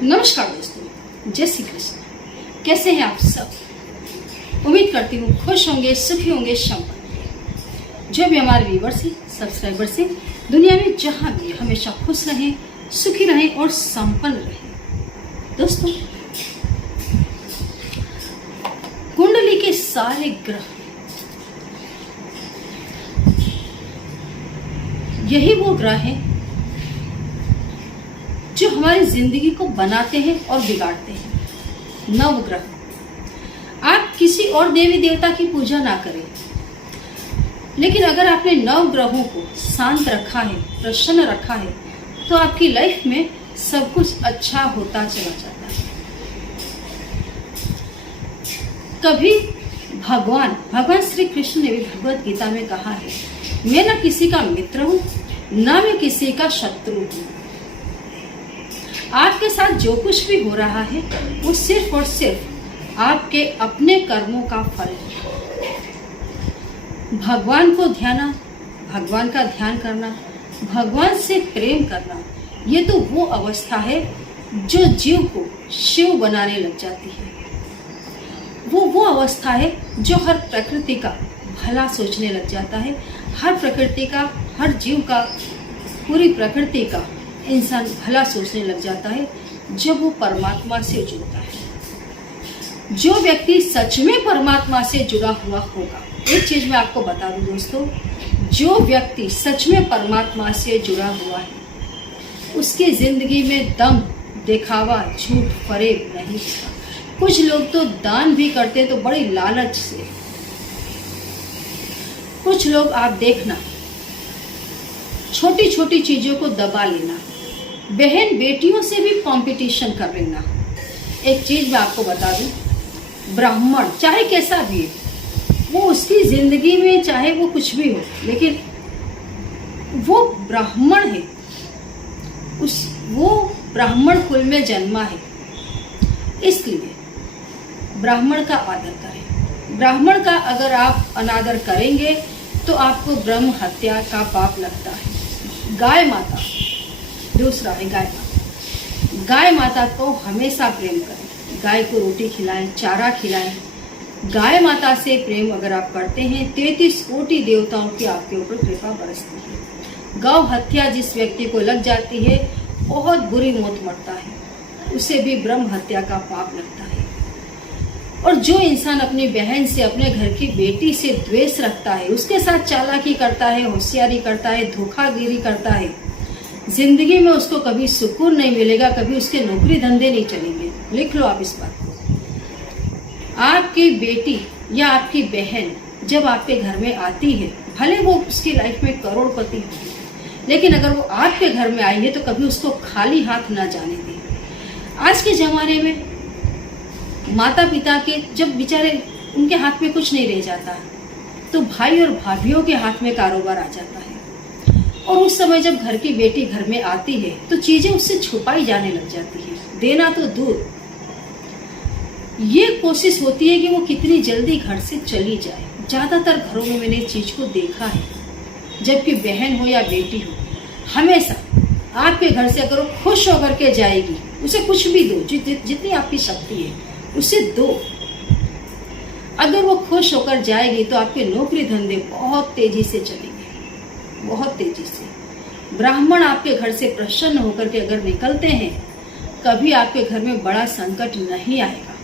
नमस्कार दोस्तों, जय श्री कृष्ण। कैसे हैं आप सब? उम्मीद करती हूँ खुश होंगे, सुखी होंगे, संपन्न। जो भी हमारे व्यूवर्स हैं, सब्सक्राइबर्स हैं, दुनिया में जहाँ भी हमेशा खुश रहें, सुखी रहें और संपन्न रहें। दोस्तों, कुंडली के सारे ग्रह यही वो ग्रह हैं जो हमारी जिंदगी को बनाते हैं और बिगाड़ते हैं। नवग्रह। आप किसी और देवी देवता की पूजा ना करें, लेकिन अगर आपने नवग्रहों को शांत रखा है, प्रसन्न रखा है, तो आपकी लाइफ में सब कुछ अच्छा होता चला जाता है। कभी भगवान श्री कृष्ण ने भी भगवत गीता में कहा है, मैं न किसी का मित्र हूं, न मैं किसी का शत्रु हूं। आपके साथ जो कुछ भी हो रहा है वो सिर्फ और सिर्फ आपके अपने कर्मों का फल है। भगवान का ध्यान करना, भगवान से प्रेम करना, ये तो वो अवस्था है जो जीव को शिव बनाने लग जाती है। वो अवस्था है जो हर प्रकृति का भला सोचने लग जाता है। हर प्रकृति का, हर जीव का, पूरी प्रकृति का इंसान भला सोचने लग जाता है जब वो परमात्मा से जुड़ता है। जो व्यक्ति सच में परमात्मा से जुड़ा हुआ होगा, एक चीज मैं आपको बता दूं दोस्तों, जो व्यक्ति सच में परमात्मा से जुड़ा हुआ है, उसकी जिंदगी में दम, दिखावा, झूठ, फरेब नहीं होता। कुछ लोग तो दान भी करते तो बड़ी लालच से। कुछ लोग आप देखना, छोटी छोटी चीजों को दबा लेना, बहन बेटियों से भी कंपटीशन कर लेना। एक चीज मैं आपको बता दूं, ब्राह्मण चाहे कैसा भी है, वो उसकी जिंदगी में चाहे वो कुछ भी हो, लेकिन वो ब्राह्मण है, वो ब्राह्मण कुल में जन्मा है। इसलिए ब्राह्मण का आदर करें। ब्राह्मण का अगर आप अनादर करेंगे तो आपको ब्रह्म हत्या का पाप लगता है। गाय माता, दूसरा है गाय माता। गाय माता को हमेशा प्रेम करें। गाय को रोटी खिलाएं, चारा खिलाएं। गाय माता से प्रेम अगर आप करते हैं, 33 कोटि देवताओं की आपके ऊपर कृपा बरसती है। गौ हत्या जिस व्यक्ति को लग जाती है, बहुत बुरी मौत मरता है, उसे भी ब्रह्म हत्या का पाप लगता है। और जो इंसान अपनी बहन से, अपने घर की बेटी से द्वेष रखता है, उसके साथ चालाकी करता है, होशियारी करता है, धोखागिरी करता है, जिंदगी में उसको कभी सुकून नहीं मिलेगा, कभी उसके नौकरी धंधे नहीं चलेंगे। लिख लो आप इस बात को। आपकी बेटी या आपकी बहन जब आपके घर में आती है, भले वो उसकी लाइफ में करोड़पति हो, लेकिन अगर वो आपके घर में आई है तो कभी उसको खाली हाथ ना जाने दें। आज के जमाने में माता पिता के जब बेचारे उनके हाथ में कुछ नहीं रह जाता, तो भाई और भाभीओं के हाथ में कारोबार आ जाता है। और उस समय जब घर की बेटी घर में आती है तो चीजें उससे छुपाई जाने लग जाती है, देना तो दूर। ये कोशिश होती है कि वो कितनी जल्दी घर से चली जाए। ज्यादातर घरों में मैंने इस चीज को देखा है, जबकि बहन हो या बेटी हो, हमेशा आपके घर से अगर वो खुश होकर के जाएगी, उसे कुछ भी दो, जितनी आपकी शक्ति है उसे दो। अगर वो खुश होकर जाएगी तो आपके नौकरी धंधे बहुत तेजी से चलेंगे, बहुत तेजी से। ब्राह्मण आपके घर से प्रसन्न होकर के अगर निकलते हैं, कभी आपके घर में बड़ा संकट नहीं आएगा,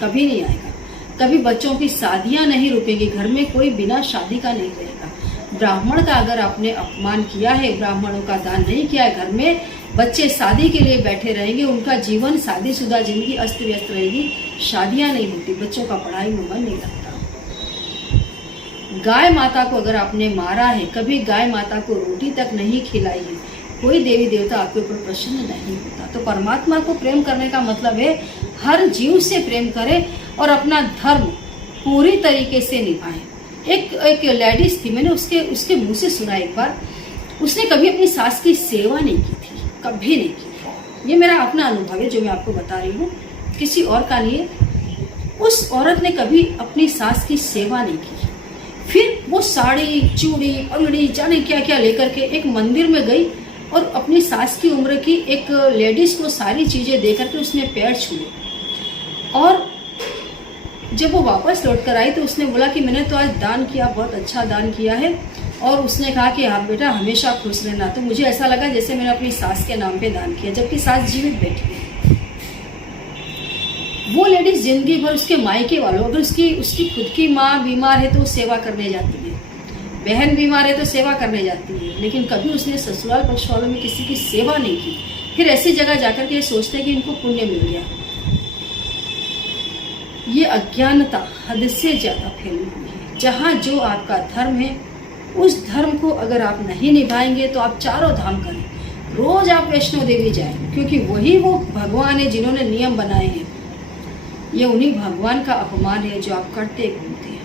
कभी नहीं आएगा। कभी बच्चों की शादियां नहीं रुकेंगी, घर में कोई बिना शादी का नहीं रहेगा। ब्राह्मण का अगर आपने अपमान किया है, ब्राह्मणों का दान नहीं किया है, घर में बच्चे शादी के लिए बैठे रहेंगे, उनका जीवन, शादीशुदा जिंदगी अस्त व्यस्त रहेगी, शादियां नहीं होती, बच्चों का पढ़ाई में मन नहीं लगता। गाय माता को अगर आपने मारा है, कभी गाय माता को रोटी तक नहीं खिलाई है, कोई देवी देवता आपके ऊपर प्रसन्न नहीं होता। तो परमात्मा को प्रेम करने का मतलब है हर जीव से प्रेम करें और अपना धर्म पूरी तरीके से निभाएं। एक लेडीज थी, मैंने उसके मुंह से सुना एक बार, उसने कभी अपनी सास की सेवा नहीं की थी, कभी नहीं की। ये मेरा अपना अनुभव है जो मैं आपको बता रही हूँ, किसी और का नहीं है। उस औरत ने कभी अपनी सास की सेवा नहीं की। फिर वो साड़ी, चूड़ी, अंगड़ी, जाने क्या क्या लेकर के एक मंदिर में गई और अपनी सास की उम्र की एक लेडीज को सारी चीजें दे करके उसने पैर छुए। और जब वो वापस लौट कर आई तो उसने बोला कि मैंने तो आज दान किया, बहुत अच्छा दान किया है। और उसने कहा कि हाँ बेटा हमेशा खुश रहना। तो मुझे ऐसा लगा जैसे मैंने अपनी सास के नाम पे दान किया, जबकि सास जीवित बैठी है। वो लेडीज जिंदगी भर उसके मायके वालों, अगर उसकी खुद की माँ बीमार है तो वो सेवा करने जाती है, बहन बीमार है तो सेवा करने जाती है, लेकिन कभी उसने ससुराल पक्ष वालों में किसी की सेवा नहीं की। फिर ऐसी जगह जाकर के सोचते हैं कि इनको पुण्य मिल गया। ये अज्ञानता हद से ज्यादा फैली हुई है। जहाँ जो आपका धर्म है उस धर्म को अगर आप नहीं निभाएंगे तो आप चारों धाम करें, रोज आप वैष्णो देवी जाएं, क्योंकि वही वो भगवान है जिन्होंने नियम बनाए हैं। ये उन्हीं भगवान का अपमान है जो आप करते घूमते हैं,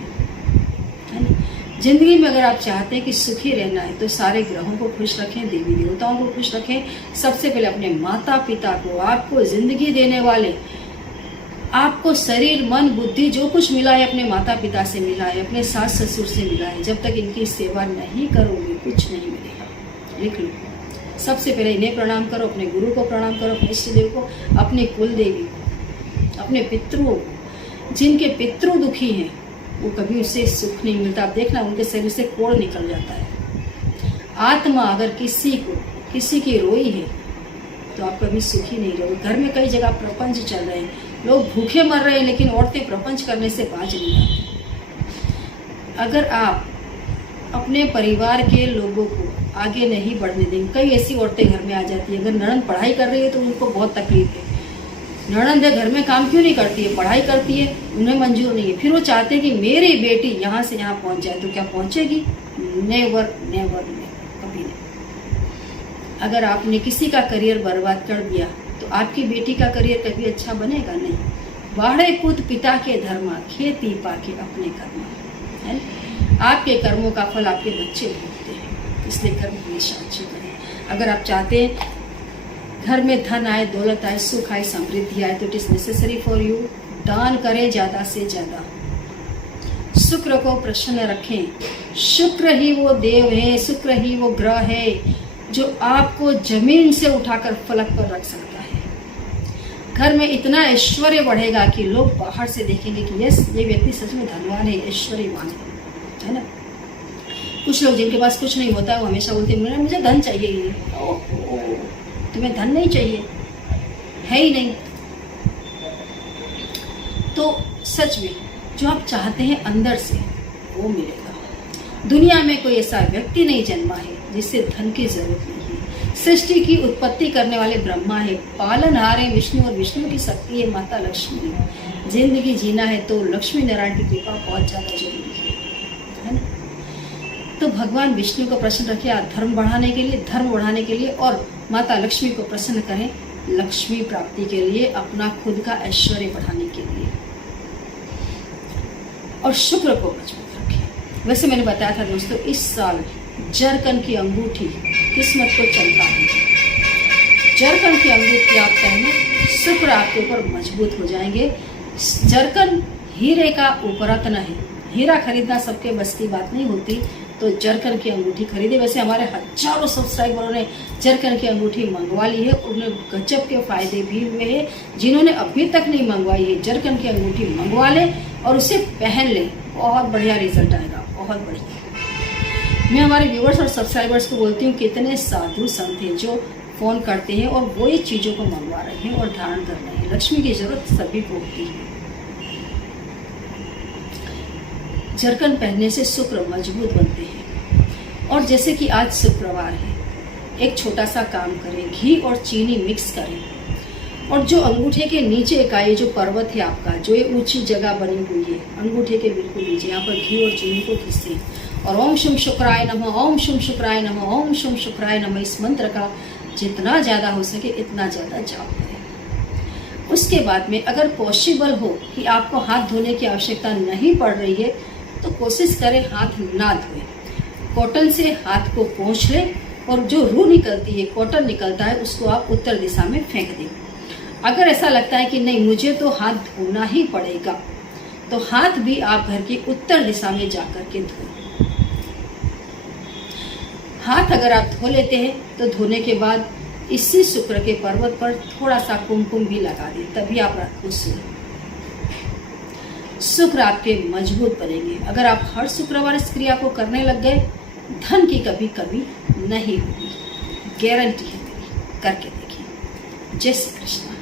है ना। जिंदगी में अगर आप चाहते हैं कि सुखी रहना है तो सारे ग्रहों को खुश रखें, देवी देवताओं को खुश रखें। सबसे पहले अपने माता पिता को, आपको जिंदगी देने वाले, आपको शरीर मन बुद्धि जो कुछ मिला है अपने माता पिता से मिला है, अपने सास ससुर से मिला है। जब तक इनकी सेवा नहीं करोगे कुछ नहीं मिलेगा। लिख लो, सबसे पहले इन्हें प्रणाम करो, अपने गुरु को प्रणाम करो, अपने इष्ट देव को, अपनी कुल देवी को, अपने पितरों को। जिनके पितृ दुखी हैं वो कभी उससे सुख नहीं मिलता। आप देखना उनके शरीर से कोड़ निकल जाता है। आत्मा अगर किसी की रोई है तो आप कभी सुखी नहीं रहोगे। घर में कई जगह प्रपंच चल रहे हैं, लोग भूखे मर रहे हैं, लेकिन औरतें प्रपंच करने से बाज नहीं आती। अगर आप अपने परिवार के लोगों को आगे नहीं बढ़ने देंगे, कई ऐसी औरतें घर में आ जाती है। अगर ननद पढ़ाई कर रही है तो उनको बहुत तकलीफ है। ननद घर में काम क्यों नहीं करती है, पढ़ाई करती है, उन्हें मंजूर नहीं है। फिर वो चाहते हैं कि मेरी बेटी यहाँ से यहाँ पहुँच जाए, तो क्या पहुँचेगी? नेवर नेवर, कभी नहीं। अगर आपने किसी का करियर बर्बाद कर दिया तो आपकी बेटी का करियर कभी अच्छा बनेगा नहीं। बाढ़े पुत पिता के धर्मा, खेती पाके अपने कर्म, है। आपके कर्मों का फल आपके बच्चे भोगते हैं, इसलिए कर्म हमेशा अच्छे करें। अगर आप चाहते हैं घर में धन आए, दौलत आए, सुख आए, समृद्धि आए, तो it is necessary for you दान करें ज्यादा से ज्यादा। शुक्र को प्रसन्न रखें। शुक्र ही वो देव है, शुक्र ही वो ग्रह है जो आपको जमीन से उठाकर फलक पर रख सकता है। घर में इतना ऐश्वर्य बढ़ेगा कि लोग बाहर से देखेंगे कि यस, ये व्यक्ति सच में धनवान है, ऐश्वर्यवान है ना। कुछ लोग जिनके पास कुछ नहीं होता है वो हमेशा बोलते हैं मुझे धन चाहिए। तुम्हें धन नहीं चाहिए, है ही नहीं। तो सच में जो आप चाहते हैं अंदर से वो मिलेगा। दुनिया में कोई ऐसा व्यक्ति नहीं जन्मा है जिससे धन की जरूरत नहीं है। सृष्टि की उत्पत्ति करने वाले ब्रह्मा है, पालनहार है विष्णु, और विष्णु की शक्ति है माता लक्ष्मी। जिंदगी जीना है तो लक्ष्मी नारायण की कृपा बहुत ज्यादा जरूरी है ना। तो भगवान विष्णु को प्रसन्न रखिए धर्म बढ़ाने के लिए, और माता लक्ष्मी को प्रसन्न करें लक्ष्मी प्राप्ति के लिए, अपना खुद का ऐश्वर्य बढ़ाने के लिए। और शुक्र को मजबूत रखें। वैसे मैंने बताया था दोस्तों, इस साल जरकन की अंगूठी किस्मत को चमका देगी। जरकन की अंगूठी आप पहने, शुक्र आपके ऊपर मजबूत हो जाएंगे। जरकन हीरे का उपरत्न है, हीरा खरीदना सबके बस की बात नहीं होती, तो जरकन की अंगूठी खरीदे। वैसे हमारे हजारों सब्सक्राइबरों ने जरकन की अंगूठी मंगवा ली है, उन्हें गजब के फायदे भी हुए हैं। जिन्होंने अभी तक नहीं मंगवाई है, जरकन की अंगूठी मंगवा लें और उसे पहन लें, बहुत बढ़िया रिजल्ट आएगा, बहुत बढ़िया। मैं हमारे व्यूवर्स और सब्सक्राइबर्स को बोलती हूँ, कितने साधु संत हैं जो फ़ोन करते हैं और वो ही चीज़ों को मंगवा रहे हैं और धारण कर रहे हैं। लक्ष्मी की जरूरत सभी को होती है। जरकन पहनने से शुक्र मजबूत बनते हैं। और जैसे कि आज शुक्रवार है, एक छोटा सा काम करें, घी और चीनी मिक्स करें, और जो अंगूठे के नीचे का ये जो पर्वत है आपका, जो ये ऊंची जगह बनी हुई है अंगूठे के बिल्कुल नीचे, यहाँ पर घी और चीनी को घिसें और ओम शम शुक्राय नमः, ओम शम शुक्राय नमः, ओम शम शुक्राय नमः, इस मंत्र का जितना ज़्यादा हो सके इतना ज़्यादा जाप करें। उसके बाद में अगर पॉसिबल हो कि आपको हाथ धोने की आवश्यकता नहीं पड़ रही है तो कोशिश करें हाथ ना धोएं। कॉटन से हाथ को पोंछ लें और जो रूह निकलती है, कॉटन निकलता है, उसको आप उत्तर दिशा में फेंक दें। अगर ऐसा लगता है कि नहीं मुझे तो हाथ धोना ही पड़ेगा, तो हाथ भी आप घर की उत्तर दिशा में जाकर के धोएं। हाथ अगर आप धो लेते हैं तो धोने के बाद इसी शुक्र के पर्वत पर थोड़ा सा कुमकुम भी लगा दें, तभी आप रात को सोएं। शुक्र आपके मजबूत बनेंगे। अगर आप हर शुक्रवार इस क्रिया को करने लग गए, धन की कभी कभी नहीं होगी, गारंटी है मेरी। करके देखिए। जय श्री कृष्ण।